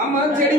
அம்மா செடி